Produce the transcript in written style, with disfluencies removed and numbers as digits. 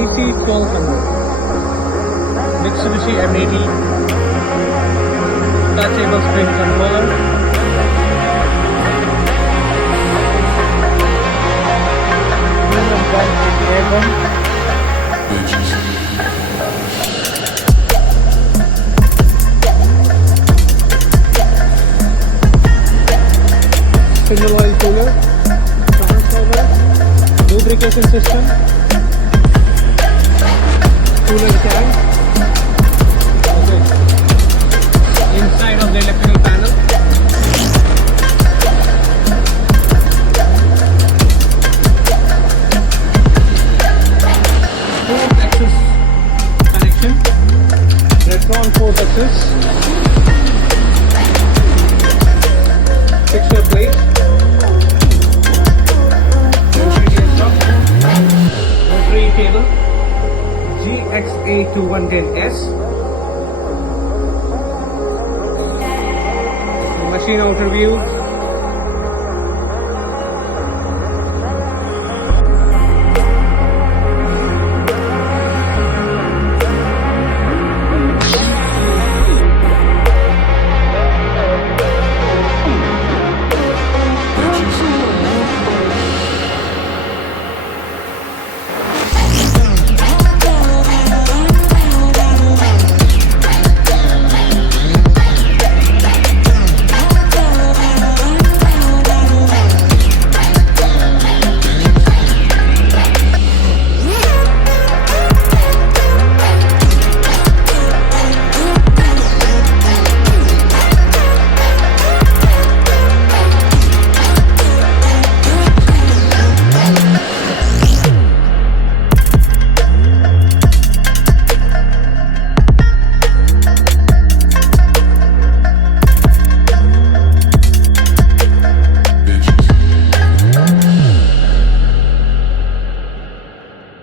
VC-1200 Mitsubishi M80 touchable screen controller. Single oil cooler, transformer, lubrication system, cooler can. Okay. Inside of the electrical panel, port access connection, Retron port access, fixture plate, rotary cable, GXA2110S, machine outer view,